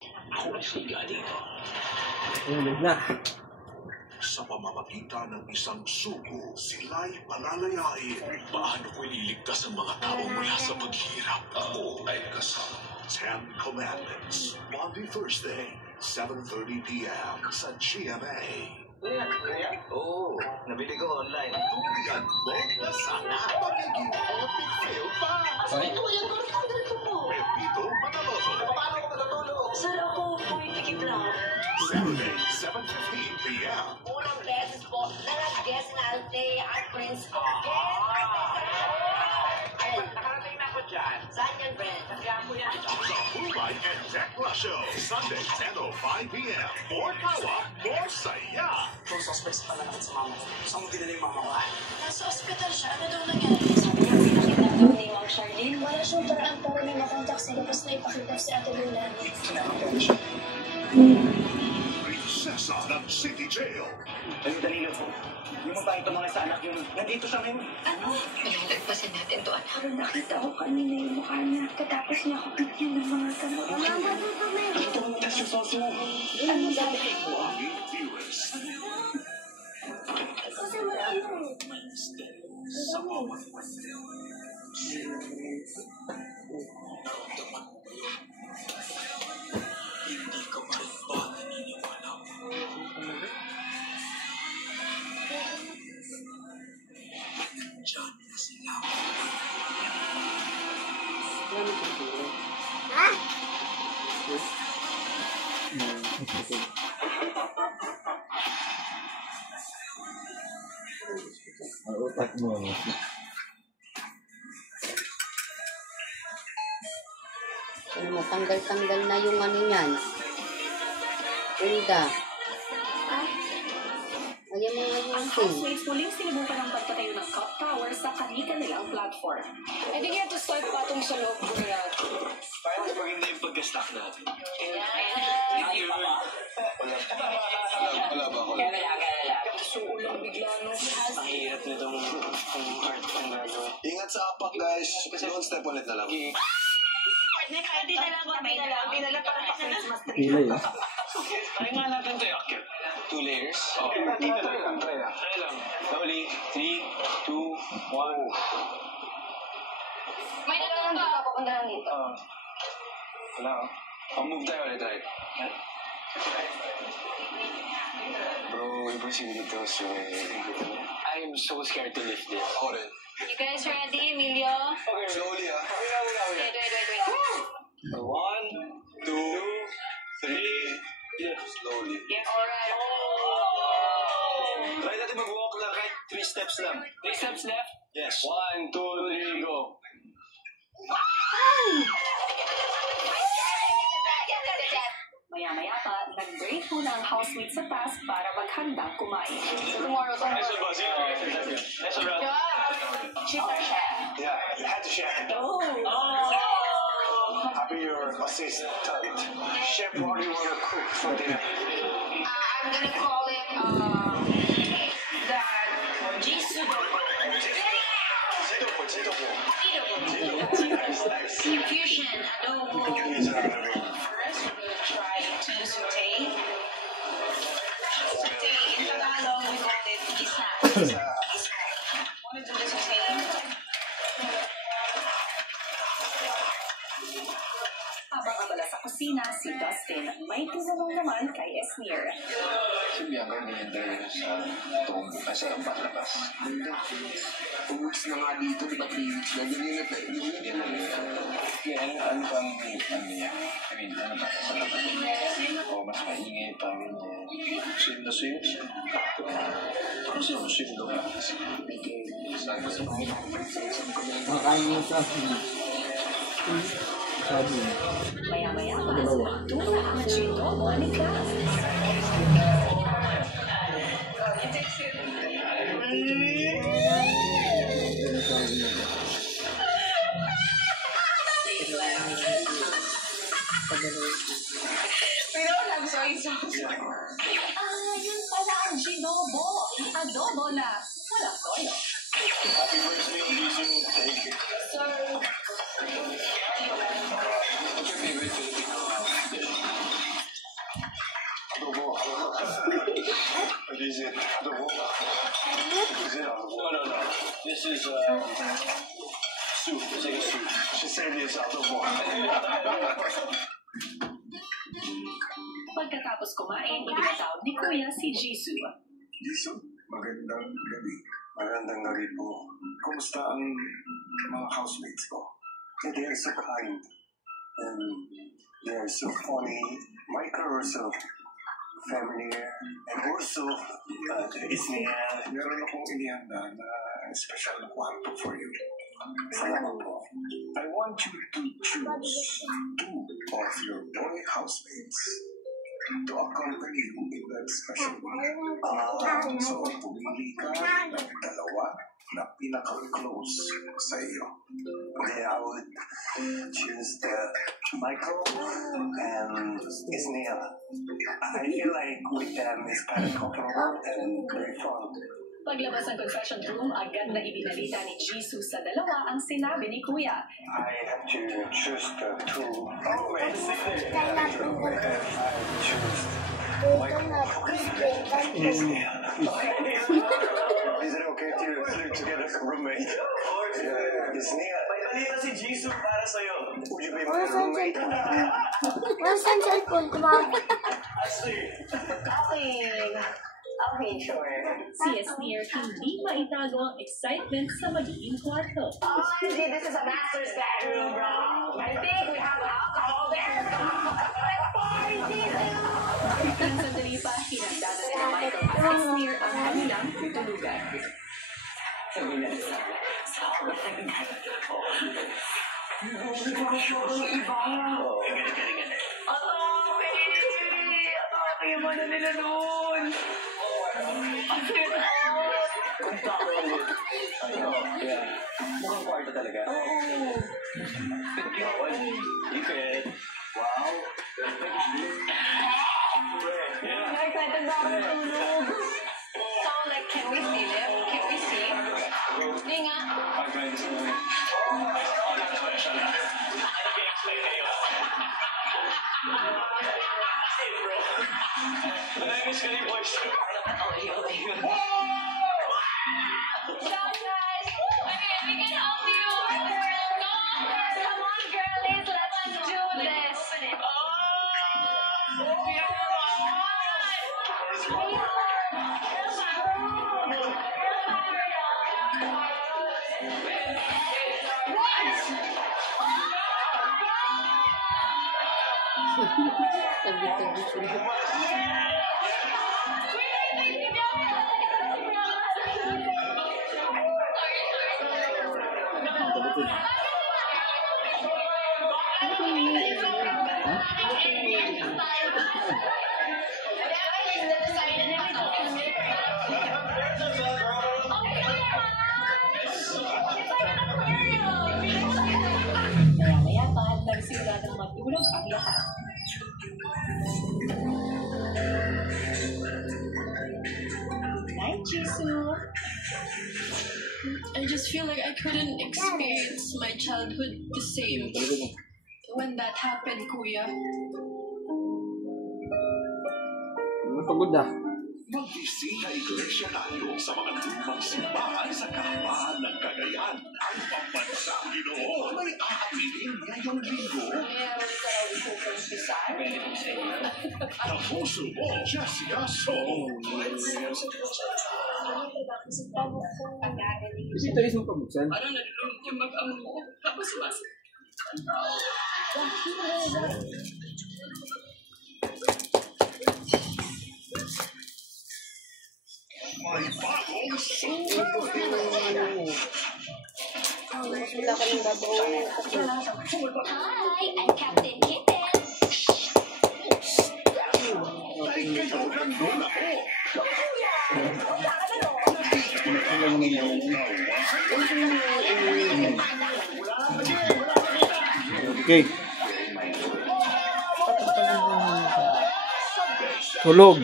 Ako ang siga dito. Na. Sa pamamagitan ng isang sugo, sila'y palalayain. Paano ko ililigtas ang mga tao mula sa paghirap? Ako ay kasama. 10 Commandments. Monday, Thursday, 7:30 p.m. sa GMA. Oo, nabili ko online. Tulian mo na sana magiging epic fail pa. Sorry? Pepito Manaloso. Paano ko matutulog? Sir, ako po'y tikip lang. Saturday, 7:15 p.m. Unang beses po na nag-guest na Alte at Prince ko. Nakarating na ako dyan. Saan yan, Brent? Kaya mo yan. The Hulay and Tekla Show. Sunday, 10:05 p.m. More tawa, more saya. Kung suspects pala naman sa mama ko. Saan mo dinala yung mama ko? Nasa ospital siya. Ano daw nangyari? Sabi niya, pinakita daw ni Ma'am Charlene. Wala siyang paraan para may makontak sila. Tapos na ipakita si Ate Lula. Kinakapyan siya. Prinsesa ng City Jail. Ay, Danilo po. Yung mabait pa mga sa anak yun. Nandito siya ngayon. Ano? Ilalagpasin natin to, anak. Pero nakita ko kanina yung mukha niya. Katapos niya ako bigyan ng mga gamot. Mama, Ito ang test yung sauce mo. ano sabi ko? Viewers. Kasi marami. Sa bawat Hindi ko pa rin ba naniniwala? Nandyan na sila. Ha? Ang utak mo. Ano mo, tanggal-tanggal na yung ano niyan. Hilda. Ayan mo nga yung thing. Housemates muling sinubukan ang pagtatayo ng clock tower sa kani-kanilang platform. I think you have to start patong sa loob ko na. Parang maganda yung pagka-stock natin. Wala ba ako? Suo lang bigla no. Ang hirap nitong heart ang gagawin. Ingat sa apak, guys. Don't step on it na lang. Hindi na lang para sa Christmas tree. Pila yun. Try nga natin ito yung 2 layers. Try lang. Slowly. 3, 2, 1. May natutunan ka papuntahan dito. Wala ko. Move tayo ulit, right? Bro, imposible ito. So, I'm so scared to lift this. Ako rin. You guys ready, Emilio? Okay, slowly ah. Wait. 1, 2, 3. Lift slowly. Alright. Try natin mag-walk lang kahit 3 steps lang. 3 steps left. Yes. 1, 2, 3, go. Maya-maya pa, nag-break muna ang housemate sa task para maghandang kumain. Tomorrow. Nice one, boss. Nice one, bro. She's our chef. Yeah, you had to share. Happy your assistant. Chef, what do you want to cook for dinner? I'm gonna call it, the Jisudobo. Fusion adobo. First, we're gonna try tea sauté. Sauté, in Tagalog, we call it gisa. Wanna do the sauté? Habang abala sa kusina, si Dustin may tinanong naman kay Esmir. Si Bianca hindi yan tayo sa tumbo kasi ang paglabas. 2 weeks na nga dito, di ba 3 weeks na? Hindi na tayo. Yan ang ano pang ano niya? I mean, ano ba sa labas? O mas maingay pa rin niya. Swim na swim siya. Ano siya swim doon? Makain mo sa akin. Sabi mo. Maya-maya pa, nagtula ang Jisudobo ni Class. Pero lang, sorry. Yun pala ang Jisudobo. Adobo na walang toyo. Happy birthday, Jisoo. Thank you. Sir. What's your favorite Filipino dish? But is it the wolf? Is it our wolf? No. This is soup. It's like a soup. She said it's out of wolf. Pagkatapos kumain, ibinatawag ni Kuya si Jisoo. Jisoo, magandang gabi. Magandang gabi po. Kumusta ang mga housemates ko? They are so kind. And they are so funny. Michael are so familiar. And also, Isniel, meron akong inihanda na special kwarto for you. Salamat po. I want you to choose 2 of your boy housemates to accompany you in that special so, pumili ka ng 2 na pinaka-close sa iyo. Okay, I would choose the Michael and Isniel. I feel like with them is kind of comfortable and very fun. Paglabas ng confession room, agad na ibinalita ni Jisoo sa dalawa ang sinabi ni Kuya. I have to choose the 2. Oh, wait, see there. I choose Michael. Isniel. Is it okay to live together as a roommate? Isniel. May balita si Jisoo para sa'yo. Would you be my roommate? Nasaan cellphone ko ba? Ashley. Okay, sure. Si Esnier hindi maitago ang excitement sa magiging kwarto. OMG, this is a master's bedroom, bro. I think we have alcohol there. Ilang sandali pa, hinanda na nila Michael at Esnier ang kanilang tutulugan. Sabi na sa ako Iba na nila nun. Ang sweet out. Kunta ko ulit. Yeah. Mukhang kwarto talaga. Oo. You could. Wow. Excited ba ako matulog? So, like, can we see them? Can we see? Hindi nga. Nangis ka ni boys. Shout, guys! We can help you! Come on, girlies, let's do this! Tabi-tabi sila. Maya-maya pa, nagsiguradong matulog ang lahat. Night, Jisoo. I just feel like I couldn't experience my childhood the same when that happened, Kuya. Napagod na. Magbisita iglesia tayo sa mga lumang simbahan sa kahabaan ng Cagayan. Ang pambansang Ginoo may aaminin ngayong linggo. Tapuso mo, Jessica Soho. Kasi ito isang pabuksan. Parang nalulungkot yung mag-amo mo. Tapos May bagong Wala ka ng babaw. Hi, I'm Captain Kitten. Ay, kayo lang muna po. Okay. Tulog.